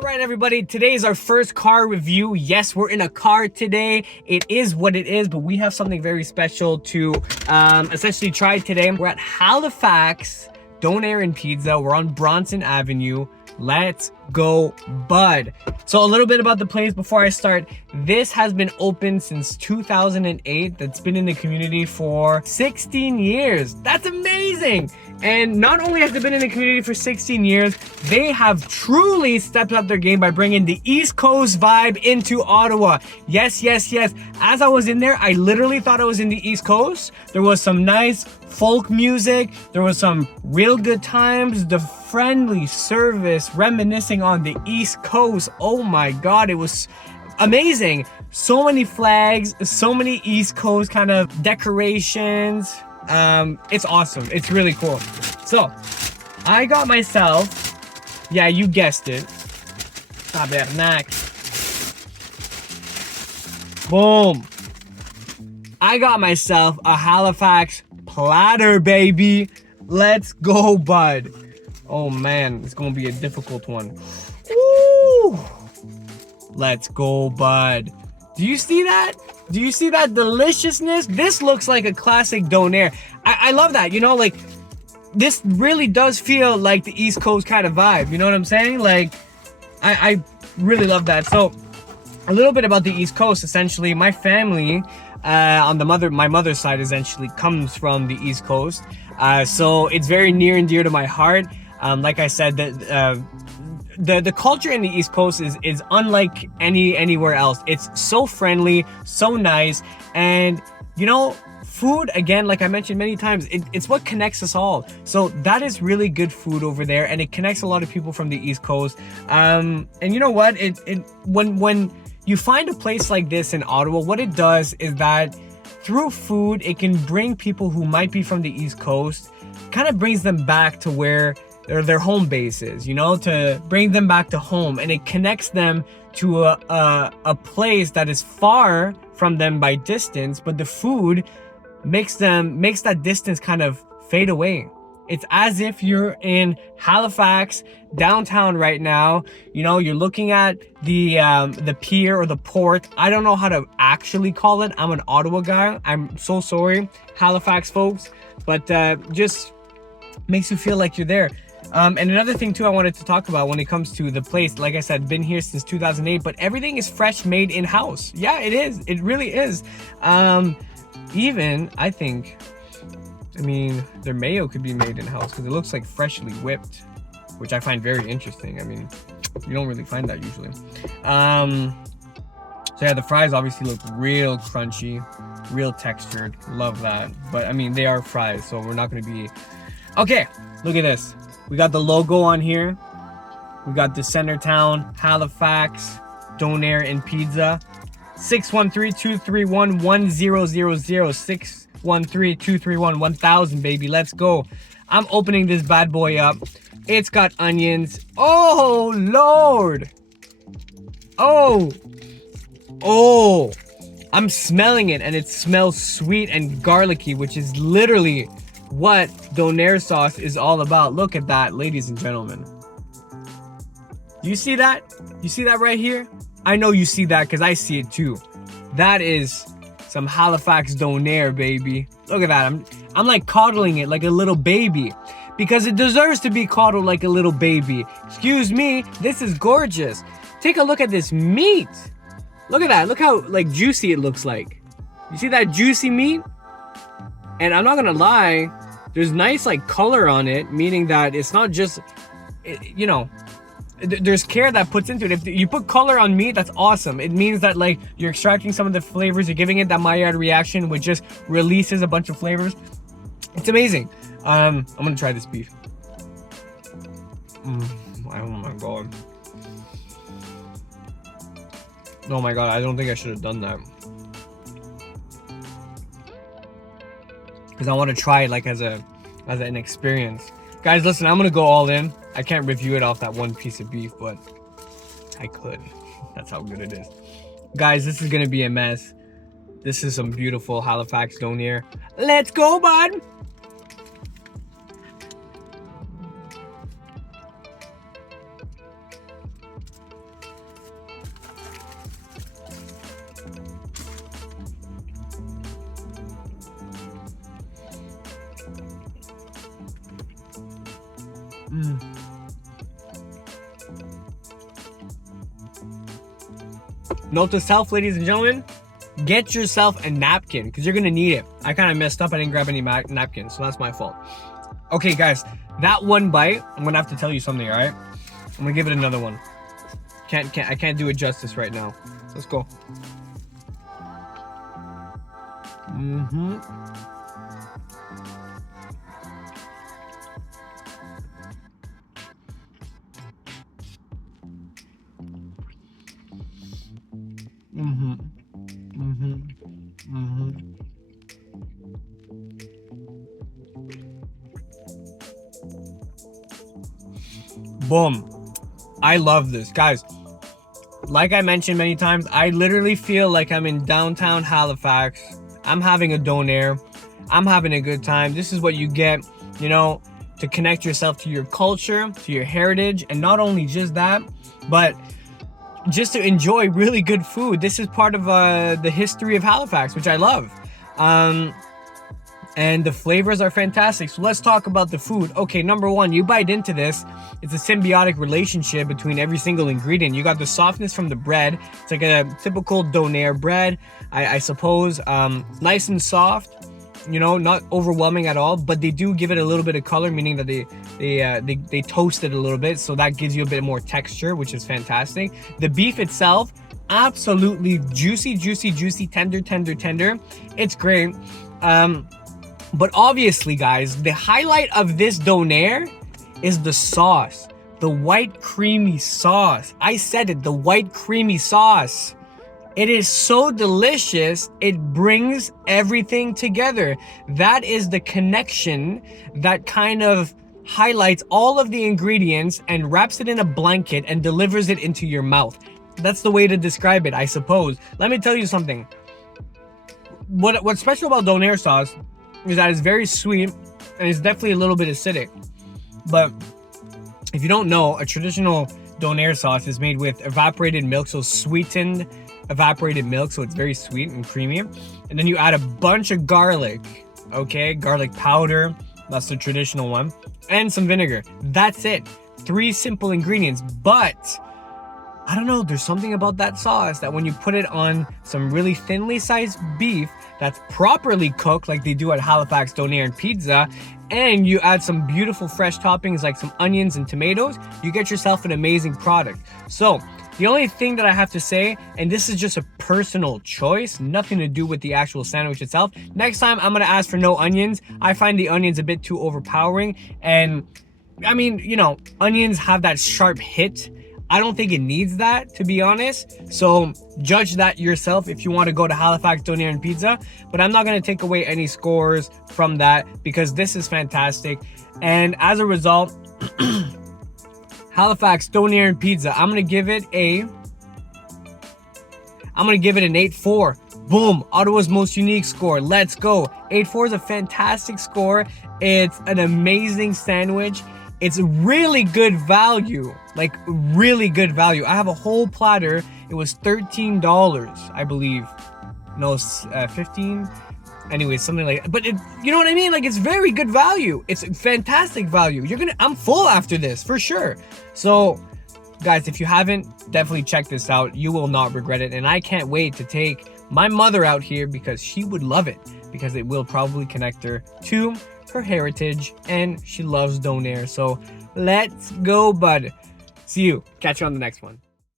All right, everybody, today is our first car review. Yes, we're in a car today. It is what it is, but we have something very special to essentially try today. We're at Halifax Donair Pizza. We're on Bronson Avenue. Let's go, bud. So a little bit about the place before I start. This has been open since 2008. That's been in the community for 16 years. That's amazing. And not only has it been in the community for 16 years, they have truly stepped up their game by bringing the East Coast vibe into Ottawa. Yes, yes, yes. As I was in there, I literally thought I was in the East Coast. There was some nice folk music. There was some real good times. The friendly service reminiscing on the East Coast. Oh my God, it was amazing. So many flags, so many East Coast kind of decorations. It's awesome. It's really cool. So I got myself, yeah, you guessed it, tabernacle. Boom. I got myself a Halifax platter, baby. Let's go, bud. Oh man, it's gonna be a difficult one. Woo! Let's go, bud. Do you see that? Do you see that deliciousness? This looks like a classic Donair. I love that, you know, like, this really does feel like the East Coast kind of vibe, you know what I'm saying? Like, I really love that. So, a little bit about the East Coast, essentially, my family, on my mother's side, essentially, comes from the East Coast. So, it's very near and dear to my heart. Like I said, the culture in the East Coast is unlike anywhere else. It's so friendly, so nice, and you know, food, again, like I mentioned many times, it's what connects us all. So that is really good food over there, and it connects a lot of people from the East Coast. And you know what? When you find a place like this in Ottawa, what it does is that through food, it can bring people who might be from the East Coast, kind of brings them back to where their home base is, you know, to bring them back to home, and it connects them to a place that is far from them by distance, but the food makes that distance kind of fade away. It's as if you're in Halifax downtown right now. You know, you're looking at the pier or the port. I don't know how to actually call it. I'm an Ottawa guy. I'm so sorry, Halifax folks, but just makes you feel like you're there. And another thing too I wanted to talk about when it comes to the place, like I said, been here since 2008, but everything is fresh, made in-house. Yeah, it is. It really is. Even, I think, I mean, their mayo could be made in-house because it looks like freshly whipped, which I find very interesting. I mean, you don't really find that usually. So yeah, the fries obviously look real crunchy, real textured. Love that. But I mean, they are fries, so we're not going to be... Okay, look at this. We got the logo on here. We got the Centertown Halifax Donair Pizza. 613-231-1000. 613-231-1000, baby. Let's go. I'm opening this bad boy up. It's got onions. Oh, Lord. Oh. I'm smelling it, and it smells sweet and garlicky, which is literally what Donair sauce is all about. Look at that, ladies and gentlemen. You see that? You see that right here? I know you see that because I see it too. That is some Halifax Donair, baby. Look at that. I'm like coddling it like a little baby because it deserves to be coddled like a little baby. Excuse me, this is gorgeous. Take a look at this meat. Look at that. Look how like juicy it looks like. You see that juicy meat? And I'm not gonna lie, there's nice like color on it, meaning that it's not just, you know, there's care that puts into it. If you put color on meat, that's awesome. It means that like you're extracting some of the flavors, you're giving it that Maillard reaction, which just releases a bunch of flavors. It's amazing. I'm gonna try this beef. Oh my God. Oh my God, I don't think I should have done that. Because I want to try it like as an experience. Guys, listen, I'm gonna go all in. I can't review it off that one piece of beef, but I could. That's how good it is. Guys, this is gonna be a mess. This is some beautiful Halifax Donair. Let's go, bud. Note to self, ladies and gentlemen, get yourself a napkin because you're gonna need it. I kind of messed up. I didn't grab any napkins, so that's my fault. Okay, guys, that one bite, I'm gonna have to tell you something. All right, I'm gonna give it another one. I can't do it justice right now. Let's go. Boom. I love this, guys. Like I mentioned many times, I literally feel like I'm in downtown Halifax. I'm having a donair. I'm having a good time. This is what you get, you know, to connect yourself to your culture, to your heritage, and not only just that, but just to enjoy really good food. This is part of the history of Halifax, which I love. And the flavors are fantastic. So let's talk about the food. Okay, number one, you bite into this. It's a symbiotic relationship between every single ingredient. You got the softness from the bread. It's like a typical donair bread, I suppose. Nice and soft, you know, not overwhelming at all, but they do give it a little bit of color, meaning that they toast it a little bit, so that gives you a bit more texture, which is fantastic. The beef itself, absolutely juicy, tender. It's great. But obviously, guys, the highlight of this donair is the sauce. The white creamy sauce. I said it, the white creamy sauce. It is so delicious, it brings everything together. That is the connection that kind of highlights all of the ingredients and wraps it in a blanket and delivers it into your mouth. That's the way to describe it, I suppose. Let me tell you something. What's special about donair sauce is that it's very sweet and it's definitely a little bit acidic. But if you don't know, a traditional donair sauce is made with evaporated milk, so sweetened evaporated milk, so it's very sweet and creamy. And then you add a bunch of garlic, okay? Garlic powder, that's the traditional one, and some vinegar. That's it. 3 simple ingredients, but I don't know, there's something about that sauce that when you put it on some really thinly sliced beef that's properly cooked like they do at Halifax Donair Pizza, and you add some beautiful fresh toppings like some onions and tomatoes, you get yourself an amazing product. So the only thing that I have to say, and this is just a personal choice, nothing to do with the actual sandwich itself. Next time I'm gonna ask for no onions. I find the onions a bit too overpowering, and I mean, you know, onions have that sharp hit. I don't think it needs that, to be honest. So judge that yourself if you want to go to Halifax Donair and Pizza. But I'm not going to take away any scores from that because this is fantastic. And as a result, Halifax Donair and Pizza, I'm going to give it an 8.4. Boom, Ottawa's most unique score. Let's go. 8.4 is a fantastic score. It's an amazing sandwich. It's really good value, like really good value. I have a whole platter. It was $13, I believe. No, 15. Anyway, something like that. But it, you know what I mean? Like, it's very good value. It's fantastic value. I'm full after this for sure. So guys, if you haven't, definitely check this out. You will not regret it. And I can't wait to take my mother out here because she would love it, because it will probably connect her to her heritage, and she loves donair. So let's go, bud. See you. Catch you on the next one.